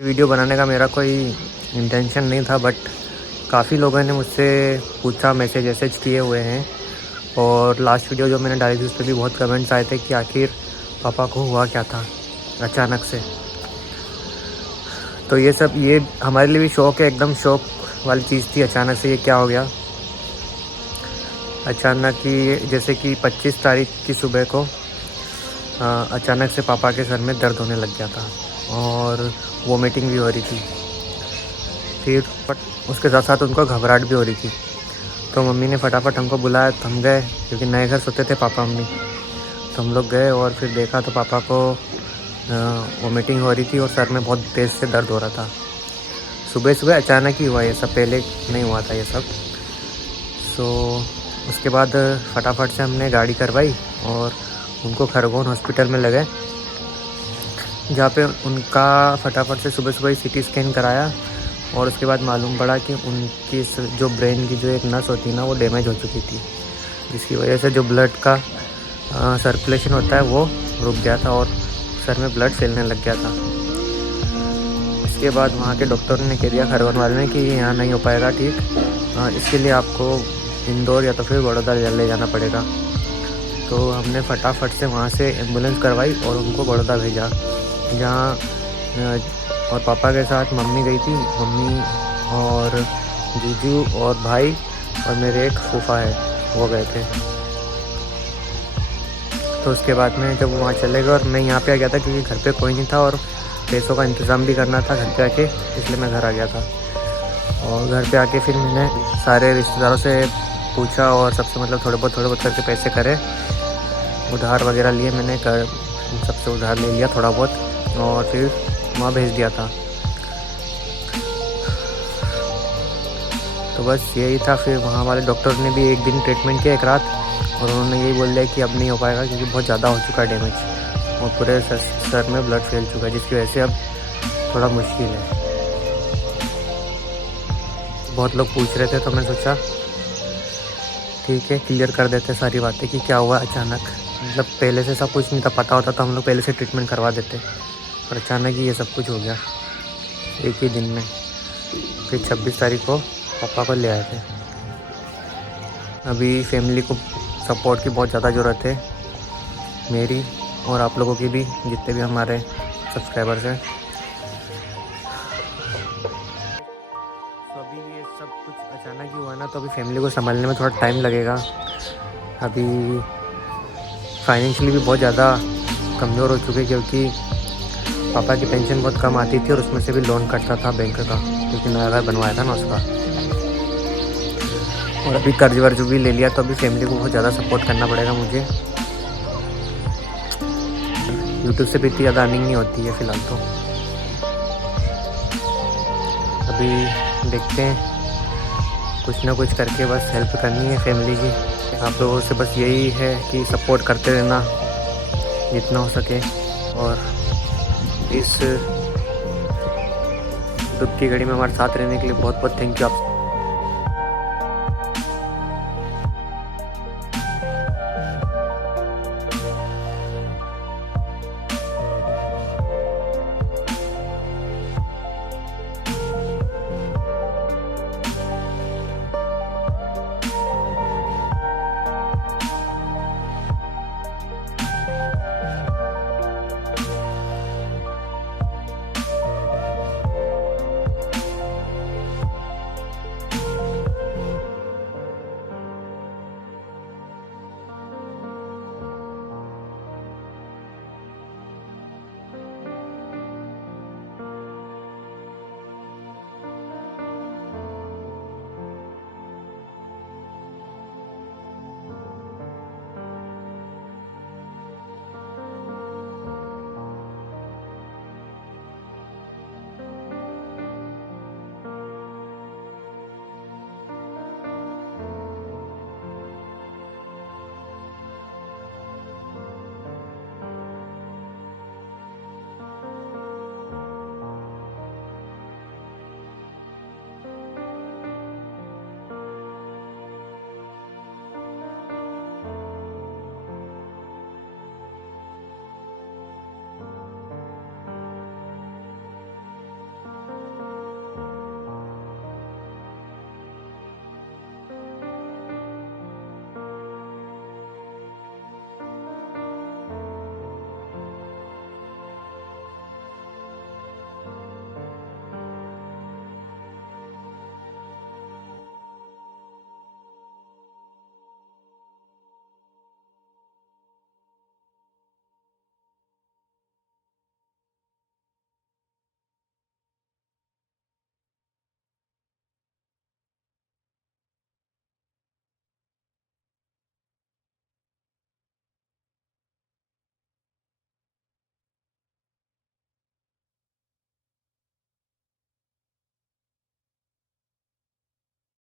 Video बनाने का मेरा कोई इंटेंशन नहीं था, बट काफ़ी लोगों ने मुझसे पूछा, मैसेज किए हुए हैं। और लास्ट वीडियो जो मैंने डाली थी उस पर भी बहुत कमेंट्स आए थे कि आखिर पापा को हुआ क्या था अचानक से। तो ये हमारे लिए भी शौक है, एकदम शौक वाली चीज़ थी। अचानक से ये क्या हो गया, अचानक ही जैसे कि 25 तारीख की सुबह को अचानक से पापा के सर में दर्द होने लग गया था और वोमिटिंग भी हो रही थी। फिर उसके साथ साथ उनको घबराहट भी हो रही थी। तो मम्मी ने फटाफट हमको बुलाया, तो हम गए, क्योंकि नए घर सोते थे पापा मम्मी। तो हम लोग गए और फिर देखा तो पापा को वोमिटिंग हो रही थी और सर में बहुत तेज़ से दर्द हो रहा था। सुबह सुबह अचानक ही हुआ ये सब, पहले नहीं हुआ था ये सब। उसके बाद फटाफट से हमने गाड़ी करवाई और उनको खरगोन हॉस्पिटल में ले गए, जहाँ पे उनका फटाफट से सुबह सुबह ही सिटी स्कैन कराया। और उसके बाद मालूम पड़ा कि उनकी जो ब्रेन की जो एक नस होती है ना, वो डैमेज हो चुकी थी, जिसकी वजह से जो ब्लड का सर्कुलेशन होता है वो रुक गया था और सर में ब्लड फैलने लग गया था। इसके बाद वहाँ के डॉक्टर ने कह दिया, खरगोन वाले ने, कि यहाँ नहीं हो पाएगा ठीक, इसके लिए आपको इंदौर या तो फिर बड़ौदा ले जाना पड़ेगा। तो हमने फटाफट से वहाँ से एम्बुलेंस करवाई और उनको बड़ौदा भेजा, जहाँ और पापा के साथ मम्मी गई थी, मम्मी और जीजू और भाई और मेरे एक फूफा है, वो गए थे। तो उसके बाद में जब वहाँ चले गए और मैं यहाँ पे आ गया था, क्योंकि घर पे कोई नहीं था और पैसों का इंतज़ाम भी करना था घर पे आके, इसलिए मैं घर आ गया था। और घर पे आके फिर मैंने सारे रिश्तेदारों से पूछा और सबसे थोड़े बहुत करके पैसे करे, उधार वगैरह लिए मैंने, सबसे उधार ले लिया थोड़ा बहुत और फिर वहाँ भेज दिया था। तो बस यही था। फिर वहाँ वाले डॉक्टर ने भी एक दिन ट्रीटमेंट किया, एक रात, और उन्होंने यही बोल दिया कि अब नहीं हो पाएगा, क्योंकि बहुत ज़्यादा हो चुका है डैमेज और पूरे सर में ब्लड फैल चुका है, जिसकी वजह से अब थोड़ा मुश्किल है। बहुत लोग पूछ रहे थे, तो मैं सोचा ठीक है, क्लियर कर देते सारी बातें कि क्या हुआ अचानक। पहले से सब कुछ नहीं था, पता होता तो हम लोग पहले से ट्रीटमेंट करवा देते, पर अचानक ही ये सब कुछ हो गया एक ही दिन में। फिर 26 तारीख को पापा को ले आए थे। अभी फैमिली को सपोर्ट की बहुत ज़्यादा ज़रूरत है, मेरी और आप लोगों की भी, जितने भी हमारे सब्सक्राइबर्स हैं। तो अभी ये सब कुछ अचानक ही हुआ ना, तो अभी फैमिली को संभालने में थोड़ा टाइम लगेगा। अभी फाइनेंशियली भी बहुत ज़्यादा कमज़ोर हो चुके, क्योंकि पापा की पेंशन बहुत कम आती थी और उसमें से भी लोन कटता था बैंक का, क्योंकि नया घर बनवाया था ना उसका। और अभी कर्ज वर्ज भी ले लिया, तो अभी फैमिली को बहुत ज़्यादा सपोर्ट करना पड़ेगा मुझे। यूट्यूब से भी इतनी ज़्यादा अर्निंग नहीं होती है फ़िलहाल तो। अभी देखते हैं, कुछ ना कुछ करके बस हेल्प करनी है फैमिली की। आप लोगों से बस यही है कि सपोर्ट करते रहना जितना हो सके, और इस दुख की घड़ी में हमारे साथ रहने के लिए बहुत बहुत थैंक यू आप